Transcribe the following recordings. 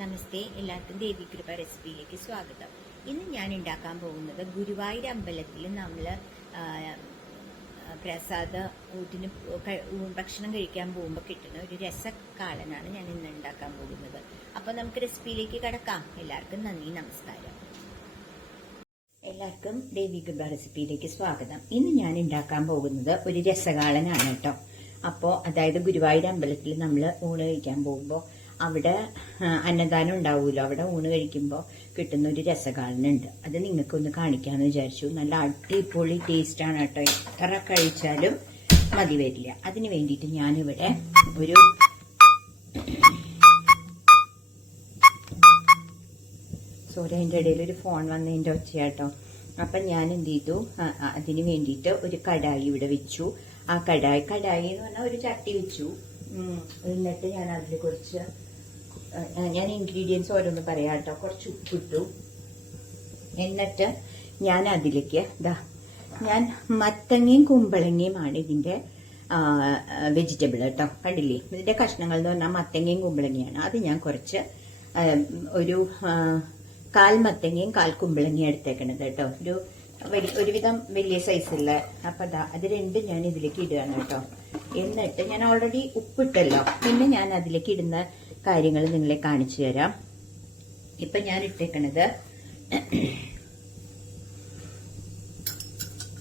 നമസ്തേ, എല്ലാവർക്കും ദേവികൃപ റെസിപ്പിയിലേക്ക് സ്വാഗതം. ഇന്ന് ഞാൻ ഉണ്ടാക്കാൻ പോകുന്നത് ഗുരുവായൂർ അമ്പലത്തിൽ നമ്മൾ പ്രസാദ ഊട്ടിന് ഭക്ഷണം കഴിക്കാൻ പോകുമ്പോൾ കിട്ടുന്ന ഒരു രസക്കാളനാണ് ഞാൻ ഇന്ന് ഉണ്ടാക്കാൻ പോകുന്നത്. അപ്പോൾ നമുക്ക് റെസിപ്പിയിലേക്ക് കടക്കാം. എല്ലാവർക്കും നന്ദി, നമസ്കാരം. എല്ലാവർക്കും ദേവികൃപ റെസിപ്പിയിലേക്ക് സ്വാഗതം. ഇന്ന് ഞാൻ ഉണ്ടാക്കാൻ പോകുന്നത് ഒരു രസകാളനാണ് കേട്ടോ. അപ്പോൾ അതായത് ഗുരുവായൂർ അമ്പലത്തിൽ നമ്മൾ ഊണ് കഴിക്കാൻ പോകുമ്പോൾ അവിടെ അന്നദാനം ഉണ്ടാവുമല്ലോ, അവിടെ ഊണ് കഴിക്കുമ്പോൾ കിട്ടുന്ന ഒരു രസകാളനുണ്ട്. അത് നിങ്ങൾക്കൊന്ന് കാണിക്കാമെന്ന് വിചാരിച്ചു. നല്ല അടിപൊളി ടേസ്റ്റാണ് കേട്ടോ. എത്ര കഴിച്ചാലും മതി വരില്ല. അതിന് വേണ്ടിയിട്ട് ഞാനിവിടെ ഒരു അതിൻ്റെ ഇടയിൽ ഒരു ഫോൺ വന്നതിൻ്റെ ഒച്ചയാട്ടോ. അപ്പം ഞാൻ എന്ത് ചെയ്തു, അതിന് വേണ്ടിയിട്ട് ഒരു കടായി ഇവിടെ വെച്ചു. ആ കടായി എന്ന് പറഞ്ഞാൽ ഒരു ചട്ടി വെച്ചു. എന്നിട്ട് ഞാൻ അതിൽ കുറച്ച് ഞാൻ ഇൻഗ്രീഡിയൻസ് ഓരോന്ന് പറയാം കേട്ടോ. കുറച്ച് ഉപ്പിട്ടു. എന്നിട്ട് ഞാൻ അതിലേക്ക് ഞാൻ മത്തങ്ങയും കുമ്പളങ്ങയുമാണ് ഇതിന്റെ വെജിറ്റബിൾ കേട്ടോ. കണ്ടില്ലേ, ഇതിന്റെ കഷ്ണങ്ങൾ എന്ന് പറഞ്ഞാൽ മത്തങ്ങയും കുമ്പളങ്ങയാണ്. അത് ഞാൻ കുറച്ച് ഒരു 1/4 മത്തങ്ങയും 1/4 കുമ്പളങ്ങയും എടുത്തേക്കണത് കേട്ടോ. ഒരുവിധം വലിയ സൈസുള്ള. അപ്പൊ അത് രണ്ടും ഞാൻ ഇതിലേക്ക് ഇടുകയാണ് കേട്ടോ. എന്നിട്ട് ഞാൻ ഓൾറെഡി ഉപ്പിട്ടല്ലോ, പിന്നെ ഞാൻ അതിലേക്ക് ഇടുന്ന കാര്യങ്ങൾ നിങ്ങളെ കാണിച്ചു തരാം. ഇപ്പൊ ഞാൻ ഇട്ടേക്കണത്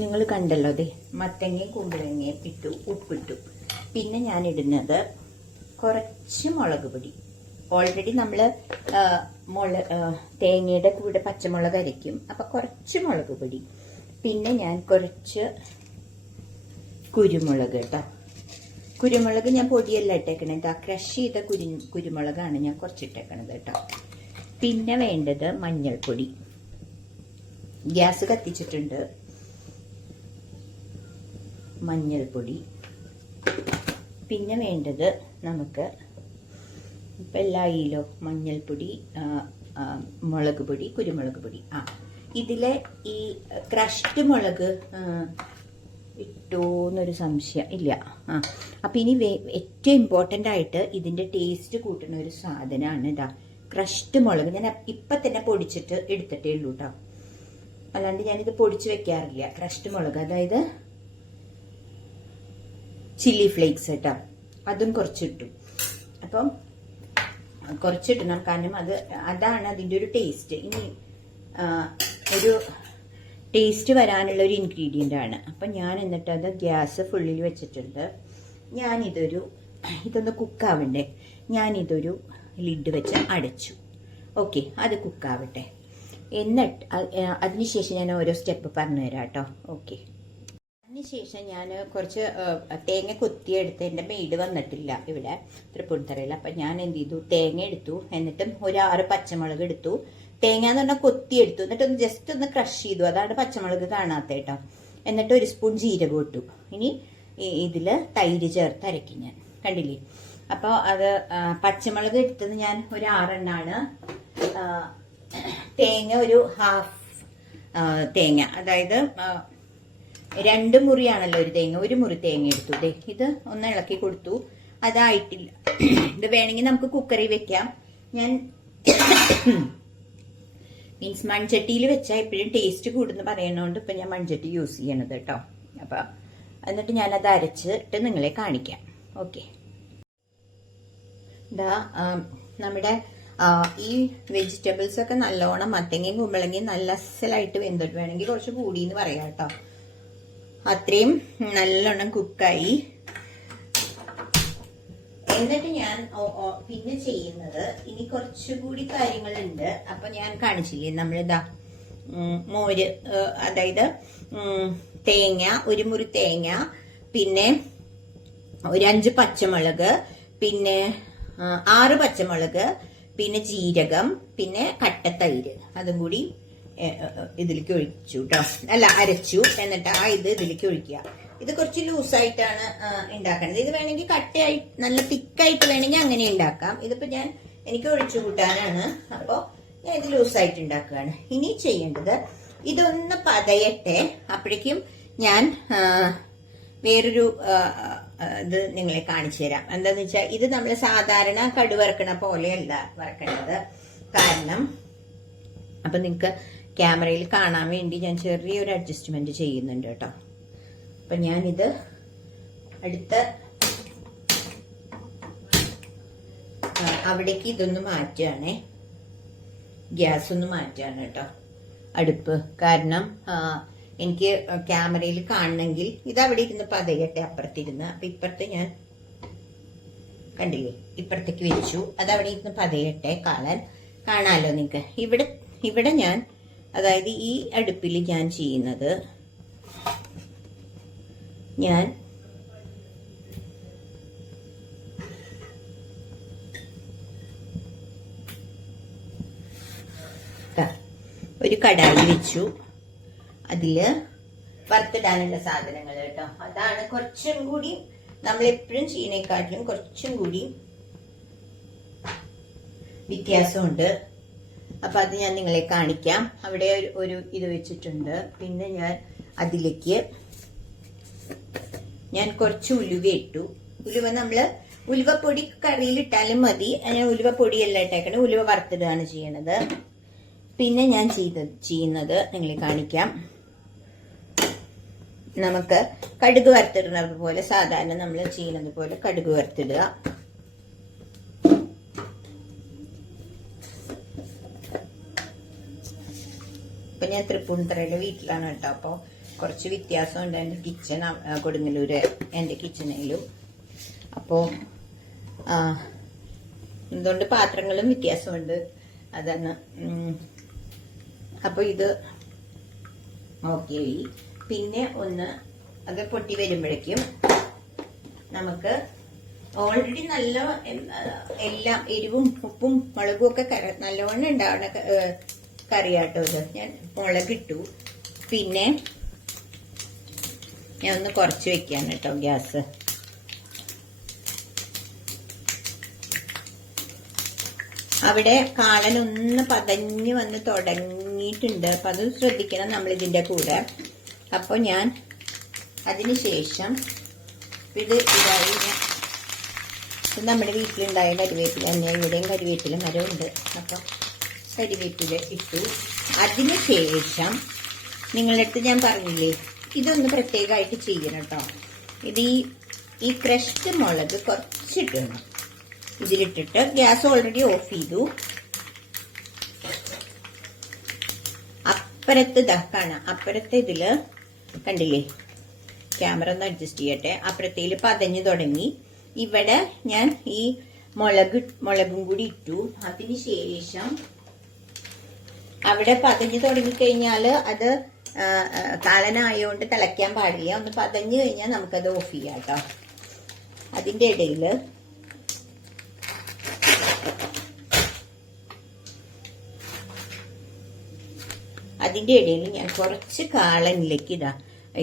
നിങ്ങൾ കണ്ടല്ലോ, അതെ മത്തങ്ങയും കുമ്പളങ്ങയും ഇട്ടു, ഉപ്പിട്ടു. പിന്നെ ഞാൻ ഇടുന്നത് കുറച്ച് മുളക് പൊടി. ഓൾറെഡി നമ്മള് തേങ്ങയുടെ കൂടെ പച്ചമുളക് അരയ്ക്കും, അപ്പൊ കുറച്ച് മുളക് പൊടി. പിന്നെ ഞാൻ കുറച്ച് കുരുമുളക് കേട്ടോ. കുരുമുളക് ഞാൻ പൊടിയല്ല ഇട്ടേക്കണത്, ക്രഷ് ചെയ്ത കുരുമുളകാണ് ഞാൻ കുറച്ചിട്ടേക്കണത് കേട്ടോ. പിന്നെ വേണ്ടത് മഞ്ഞൾപ്പൊടി. ഗ്യാസ് കത്തിച്ചിട്ടുണ്ട്. മഞ്ഞൾപ്പൊടി. പിന്നെ വേണ്ടത് നമുക്ക് ഇപ്പം എല്ലായില്ലോ മഞ്ഞൾപ്പൊടി, മുളക് പൊടി, കുരുമുളക് പൊടി. ഇതിലെ ഈ ക്രഷ്ഡ് മുളക് ഇട്ടോന്നൊരു സംശയം ഇല്ല. അപ്പൊ ഇനി ഏറ്റവും ഇമ്പോർട്ടൻ്റ് ആയിട്ട് ഇതിന്റെ ടേസ്റ്റ് കൂട്ടുന്ന ഒരു സാധനമാണ് ഇതാ ക്രഷ്ഡ് മുളക്. ഞാൻ ഇപ്പൊ തന്നെ പൊടിച്ചിട്ട് എടുത്തിട്ടേ ഉള്ളൂ കേട്ടോ, അല്ലാണ്ട് ഞാനിത് പൊടിച്ച് വെക്കാറില്ല. ക്രഷ്ഡ് മുളക്, അതായത് ചില്ലി ഫ്ലേക്സ് കേട്ടോ, അതും കുറച്ചിട്ടു. അപ്പം കുറച്ചിടണം, കാരണം അതാണ് അതിന്റെ ഒരു ടേസ്റ്റ്. ഇനി ഒരു ടേസ്റ്റ് വരാനുള്ള ഒരു ഇൻഗ്രീഡിയൻ്റ് ആണ്. അപ്പം ഞാൻ എന്നിട്ട് അത് ഗ്യാസ് ഫുള്ളിൽ വെച്ചിട്ടുണ്ട്. ഇതൊന്ന് കുക്കാവണ്ടേ, ഞാനിതൊരു ലിഡ് വെച്ച് അടച്ചു. ഓക്കെ, അത് കുക്കാവട്ടെ. എന്നിട്ട് അതിനുശേഷം ഞാൻ ഓരോ സ്റ്റെപ്പ് പറഞ്ഞു തരാം കേട്ടോ. ഓക്കെ, അതിനുശേഷം ഞാൻ കുറച്ച് തേങ്ങ കൊത്തിയെടുത്ത്, എൻ്റെ മെയ്ഡ് വന്നിട്ടില്ല ഇവിടെ തൃപ്പൂണിത്തറയിൽ. അപ്പം ഞാൻ എന്ത് ചെയ്തു, തേങ്ങ എടുത്തു. എന്നിട്ടും ഒരു 6 പച്ചമുളക് എടുത്തു. തേങ്ങ എന്ന് പറഞ്ഞാൽ കൊത്തിയെടുത്തു. എന്നിട്ടൊന്ന് ജസ്റ്റ് ഒന്ന് ക്രഷ് ചെയ്തു. അതാണ് പച്ചമുളക് കാണാത്ത കേട്ടോ. എന്നിട്ട് 1 സ്പൂൺ ജീരകം ഇട്ടു. ഇനി ഇതില് തൈര് ചേർത്ത് അരയ്ക്കും ഞാൻ. കണ്ടില്ലേ? അപ്പോൾ അത് പച്ചമുളക് എടുത്തത് ഞാൻ ഒരു 6 എണ്ണാണ്. തേങ്ങ ഒരു 1/2 തേങ്ങ, അതായത് 2 മുറിയാണല്ലോ ഒരു തേങ്ങ. 1 മുറി തേങ്ങ എടുത്തു. ഇത് ഒന്ന് ഇളക്കി കൊടുത്തു. അതായിട്ടില്ല. ഇത് വേണമെങ്കിൽ നമുക്ക് കുക്കറിൽ വെക്കാം. ഞാൻ മീൻസ് മൺചട്ടിയിൽ വെച്ചാൽ എപ്പോഴും ടേസ്റ്റ് കൂടുന്നു പറയുന്നതുകൊണ്ട് ഇപ്പൊ ഞാൻ മൺചട്ടി യൂസ് ചെയ്യണത് കേട്ടോ. അപ്പൊ എന്നിട്ട് ഞാനത് അരച്ചിട്ട് നിങ്ങളെ കാണിക്കാം. ഓക്കെ, നമ്മുടെ ഈ വെജിറ്റബിൾസ് ഒക്കെ നല്ലോണം മത്തങ്ങയും കുമ്പളങ്ങയും നല്ല അസലായിട്ട് വെന്തിട്ട്, വേണമെങ്കിൽ കുറച്ച് കൂടിയെന്ന് പറയാം കേട്ടോ. അത്രയും നല്ലോണം കുക്കായി. എന്നിട്ട് ഞാൻ പിന്നെ ചെയ്യുന്നത്, ഇനി കുറച്ചുകൂടി കാര്യങ്ങളുണ്ട്. അപ്പൊ ഞാൻ കാണിച്ചില്ലേ, നമ്മളിതാ മോര്, അതായത് തേങ്ങ, 1 മുറി തേങ്ങ, പിന്നെ ഒരു 5 പച്ചമുളക്, പിന്നെ 6 പച്ചമുളക്, പിന്നെ ജീരകം, പിന്നെ കട്ടത്തൈര്, അതും കൂടി ഇതിലേക്ക് ഒഴിച്ചു കേട്ടോ. അല്ല, അരച്ചു. എന്നിട്ട് ഇതിലേക്ക് ഒഴിക്കുക. ഇത് കുറച്ച് ലൂസായിട്ടാണ് ഉണ്ടാക്കുന്നത്. ഇത് വേണമെങ്കിൽ കട്ടയായി നല്ല തിക്കായിട്ട് വേണമെങ്കിൽ അങ്ങനെ ഉണ്ടാക്കാം. ഇതിപ്പോ എനിക്ക് ഒഴിച്ചു കൂട്ടാനാണ്. അപ്പൊ ഞാൻ ഇത് ലൂസായിട്ട് ഉണ്ടാക്കുകയാണ്. ഇനി ചെയ്യേണ്ടത്, ഇതൊന്ന് പതയട്ടെ. അപ്പോഴേക്കും ഞാൻ വേറൊരു ഇത് നിങ്ങളെ കാണിച്ചു തരാം. എന്താന്ന് വെച്ചാൽ ഇത് നമ്മൾ സാധാരണ കടു വറക്കണ പോലെയല്ല വറക്കണത്. കാരണം അപ്പൊ നിങ്ങക്ക് ക്യാമറയിൽ കാണാൻ വേണ്ടി ഞാൻ ചെറിയൊരു അഡ്ജസ്റ്റ്മെന്റ് ചെയ്യുന്നുണ്ട് കേട്ടോ. അപ്പൊ ഞാനിത് അടുത്ത അവിടേക്ക് ഇതൊന്ന് മാറ്റുകയാണേ, ഗ്യാസ് ഒന്ന് മാറ്റുകയാണ് കേട്ടോ, അടുപ്പ്. കാരണം എനിക്ക് ക്യാമറയിൽ കാണണമെങ്കിൽ ഇത് അവിടെ ഇരുന്ന് പതയട്ടെ, അപ്പുറത്തിരുന്ന്. അപ്പൊ ഇപ്പുറത്ത് ഞാൻ കണ്ടില്ലേ, ഇപ്പുറത്തേക്ക് വെച്ചു. അത് അവിടെ ഇരുന്ന് പതയട്ടെ, കാണാലോ നിങ്ങക്ക്. ഇവിടെ ഞാൻ, അതായത് ഈ അടുപ്പിൽ ഞാൻ ചെയ്യുന്നത്, ഞാൻ ഒരു കടായി വെച്ചു. അതില് വറുത്തിടാനുള്ള സാധനങ്ങൾ കേട്ടോ. അതാണ് കുറച്ചും കൂടി നമ്മൾ എപ്പോഴും ചെയ്യുന്നതിനെക്കാട്ടിലും കുറച്ചും കൂടി വ്യത്യാസമുണ്ട്. അപ്പൊ അത് ഞാൻ നിങ്ങളെ കാണിക്കാം. അവിടെ ഒരു ഇത് വെച്ചിട്ടുണ്ട്. പിന്നെ ഞാൻ അതിലേക്ക് കുറച്ച് ഉലുവ ഇട്ടു. ഉലുവ നമ്മള് ഉലുവപ്പൊടി കറിയിലിട്ടാലും മതി. ഞാൻ ഉലുവപ്പൊടിയല്ല ഇട്ടേക്കണേ, ഉലുവ വറുത്തിടുകയാണ് ചെയ്യണത്. പിന്നെ ഞാൻ ചെയ്യുന്നത് നിങ്ങളെ കാണിക്കാം. നമുക്ക് കടുക് വറുത്തിടുന്നത് പോലെ, സാധാരണ നമ്മൾ ചെയ്യുന്നത് പോലെ കടുക് വറുത്തിടുക. ഇപ്പൊ ഞാൻ തൃപ്പൂണിത്തറയിലെ വീട്ടിലാണ് കേട്ടോ. അപ്പൊ കുറച്ച് വ്യത്യാസമുണ്ട് എന്റെ കിച്ചൺ, കൊടുങ്ങല്ലൂര് എന്റെ കിച്ചണിലും. അപ്പോ എന്തുകൊണ്ട് പാത്രങ്ങളും വ്യത്യാസമുണ്ട്, അതാണ്. അപ്പൊ ഇത് ഓക്കെ. പിന്നെ അത് പൊട്ടി വരുമ്പോഴേക്കും നമുക്ക് ഓൾറെഡി നല്ല എല്ലാം എരിവും ഉപ്പും മുളകും ഒക്കെ നല്ലവണ്ണം ഉണ്ടാവണ കറിയാട്ടോ ഇത്. ഞാൻ മുളകിട്ടു. പിന്നെ ഞാൻ ഒന്ന് കുറച്ച് വെക്കാൻ കേട്ടോ ഗ്യാസ്. അവിടെ കാളനൊന്ന് പതഞ്ഞു വന്ന് തുടങ്ങിയിട്ടുണ്ട്. അപ്പൊ അത് ശ്രദ്ധിക്കണം നമ്മൾ ഇതിന്റെ കൂടെ. അപ്പൊ ഞാൻ അതിനുശേഷം ഇത് നമ്മുടെ വീട്ടിലുണ്ടായ കരിവേപ്പില തന്നെ, ഇവിടെയും കരിവേപ്പില മരമുണ്ട്. അപ്പൊ കരിവേപ്പില ഇട്ടു. അതിനുശേഷം നിങ്ങളുടെ അടുത്ത് ഞാൻ പറഞ്ഞില്ലേ, ഇതൊന്ന് പ്രത്യേകമായിട്ട് ചെയ്യണം കേട്ടോ. ഇത് ഈ ക്രഷ്ഡ് മുളക് കുറച്ചിട്ടണം ഇതിലിട്ടിട്ട്. ഗ്യാസ് ഓൾറെഡി ഓഫ് ചെയ്തു. അപ്പുറത്ത് കാണാം, അപ്പുറത്തെ ഇതില് കണ്ടില്ലേ, ക്യാമറ ഒന്ന് അഡ്ജസ്റ്റ് ചെയ്യട്ടെ. അപ്പുറത്തേല് പതഞ്ഞു തുടങ്ങി. ഇവിടെ ഞാൻ ഈ മുളകും കൂടി ഇട്ടു. അതിനുശേഷം അവിടെ പതഞ്ഞു തുടങ്ങിക്കഴിഞ്ഞാല് അത് കാളനായോണ്ട് തിളയ്ക്കാൻ പാടില്ല. ഒന്ന് പതഞ്ഞു കഴിഞ്ഞാൽ നമുക്കത് ഓഫ് ചെയ്യാം കേട്ടോ. അതിന്റെ ഇടയില് ഞാൻ കുറച്ച് കാളനിലേക്ക്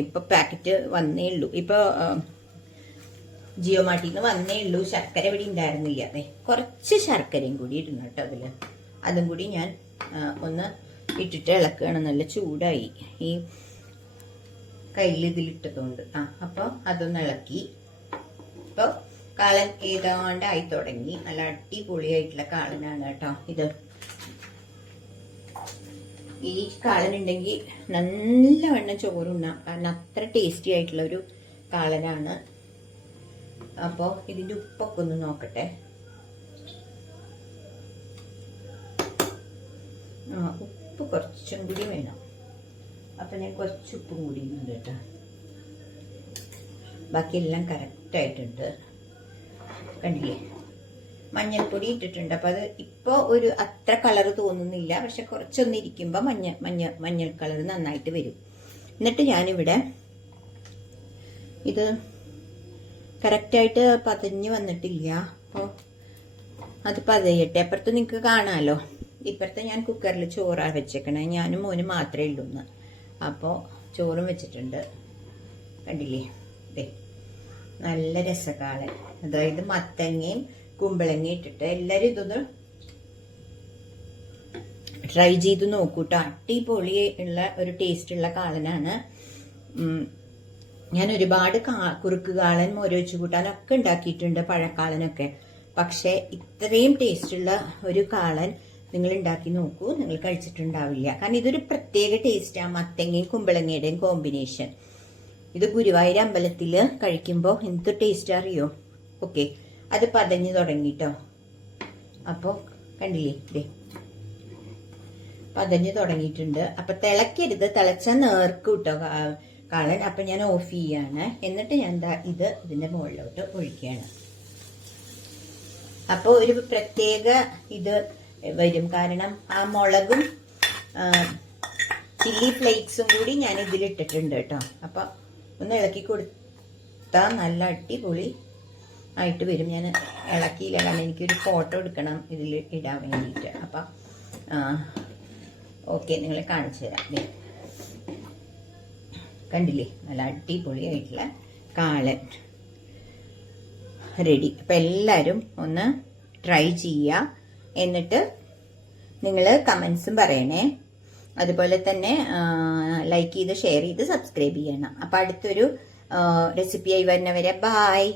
ഇപ്പൊ പാക്കറ്റ് വന്നേ ഉള്ളൂ. ഇപ്പൊ ജിയോ മാർട്ടിന്ന് വന്നേ ഉള്ളൂ. ശർക്കര ഇവിടെ ഉണ്ടായിരുന്നില്ല. അതെ, കുറച്ച് ശർക്കരയും കൂടി ഇടുന്നു കേട്ടോ അതില്. അതും കൂടി ഞാൻ ഒന്ന് ഇട്ടിട്ട് ഇളക്കുകയാണ്. നല്ല ചൂടായി ഈ കയ്യിൽ ഇതിലിട്ടതുകൊണ്ട്. അപ്പൊ അതൊന്ന് ഇളക്കി. ഇപ്പൊ കാളൻ ഏതാണ്ടായി തുടങ്ങി. നല്ല അടിപൊളിയായിട്ടുള്ള കാളനാണ് കേട്ടോ ഇത്. ഈ കാളനുണ്ടെങ്കിൽ നല്ലവണ്ണം ചോറുണ്ണാം. കാരണം അത്ര ടേസ്റ്റി ആയിട്ടുള്ള ഒരു കാളനാണ്. അപ്പോ ഇതിന്റെ ഉപ്പൊക്കെ ഒന്ന് നോക്കട്ടെ. ഉപ്പ് കുറച്ചും കൂടി വേണം. അപ്പൊ ഞാൻ കുറച്ച് ഉപ്പും കൂടി ഇടുന്നുണ്ട് കേട്ടോ. ബാക്കിയെല്ലാം കറക്റ്റായിട്ടുണ്ട്. കണ്ടില്ലേ, മഞ്ഞൾപ്പൊടി ഇട്ടിട്ടുണ്ട്. അപ്പൊ അത് ഇപ്പൊ ഒരു അത്ര കളർ തോന്നുന്നില്ല. പക്ഷെ കുറച്ചൊന്നിരിക്കുമ്പോ മഞ്ഞൾ കളർ നന്നായിട്ട് വരും. എന്നിട്ട് ഞാനിവിടെ ഇത് കറക്റ്റായിട്ട് പതഞ്ഞ് വന്നിട്ടില്ല. അപ്പൊ അത് പതയട്ടെ. അപ്പുറത്ത് നിങ്ങക്ക് കാണാലോ. ഇപ്പുറത്തെ ഞാൻ കുക്കറിൽ ചോറാ വെച്ചേക്കണേ. ഞാനും മോനും മാത്രമേ ഉള്ളൂന്ന്. അപ്പോ ചോറും വെച്ചിട്ടുണ്ട്. കണ്ടില്ലേ, നല്ല രസകാളൻ. അതായത് മത്തങ്ങയും കുമ്പളങ്ങയും ഇട്ടിട്ട് എല്ലാരും ഇതൊന്ന് ട്രൈ ചെയ്ത് നോക്കൂട്ടോ. അടിപൊളി ഉള്ള ഒരു ടേസ്റ്റ് ഉള്ള കാളനാണ്. ഞാൻ ഒരുപാട് കുറുക്ക് കാളൻ മോരൊഴിച്ചു കൂട്ടാനൊക്കെ ഉണ്ടാക്കിയിട്ടുണ്ട്, പഴക്കാളനൊക്കെ. പക്ഷെ ഇത്രയും ടേസ്റ്റുള്ള ഒരു കാളൻ നിങ്ങൾ ഉണ്ടാക്കി നോക്കൂ, നിങ്ങൾ കഴിച്ചിട്ടുണ്ടാവില്ല. കാരണം ഇതൊരു പ്രത്യേക ടേസ്റ്റാണ്, മത്തങ്ങയും കുമ്പളങ്ങയുടെയും കോമ്പിനേഷൻ. ഇത് ഗുരുവായൂർ അമ്പലത്തില് കഴിക്കുമ്പോൾ എന്ത് ടേസ്റ്റ് അറിയോ? ഓക്കെ, അത് പതഞ്ഞു തുടങ്ങിട്ടോ. അപ്പൊ കണ്ടില്ലേ, ഇതേ പതഞ്ഞു തുടങ്ങിയിട്ടുണ്ട്. അപ്പൊ തിളക്കരുത്, തിളച്ച നേർക്ക് കിട്ടോ കാളൻ. അപ്പൊ ഞാൻ ഓഫ് ചെയ്യാണ്. എന്നിട്ട് ഞാൻ ഇതിന്റെ മുകളിലോട്ട് ഒഴിക്കുകയാണ്. അപ്പൊ ഒരു പ്രത്യേക ഇത് വരും, കാരണം ആ മുളകും ചില്ലി ഫ്ലേക്സും കൂടി ഞാൻ ഇതിലിട്ടിട്ടുണ്ട് കേട്ടോ. അപ്പൊ ഒന്ന് ഇളക്കി കൊടുത്താൽ നല്ല അടിപൊളി ആയിട്ട് വരും. ഞാൻ ഇളക്കിയില്ല, കാരണം എനിക്കൊരു ഫോട്ടോ എടുക്കണം ഇതിൽ ഇടാൻ വേണ്ടിയിട്ട്. അപ്പം ഓക്കെ, നിങ്ങളെ കാണിച്ചു തരാം. കണ്ടില്ലേ, നല്ല അടിപൊളിയായിട്ടുള്ള കാളൻ റെഡി. അപ്പം എല്ലാവരും ഒന്ന് ട്രൈ ചെയ്യുക. എന്നിട്ട് നിങ്ങൾ കമൻസും പറയണേ. അതുപോലെ തന്നെ ലൈക്ക് ചെയ്ത് ഷെയർ ചെയ്ത് സബ്സ്ക്രൈബ് ചെയ്യണം. അപ്പം അടുത്തൊരു റെസിപ്പിയായി വരുന്നവരെ ബായ്.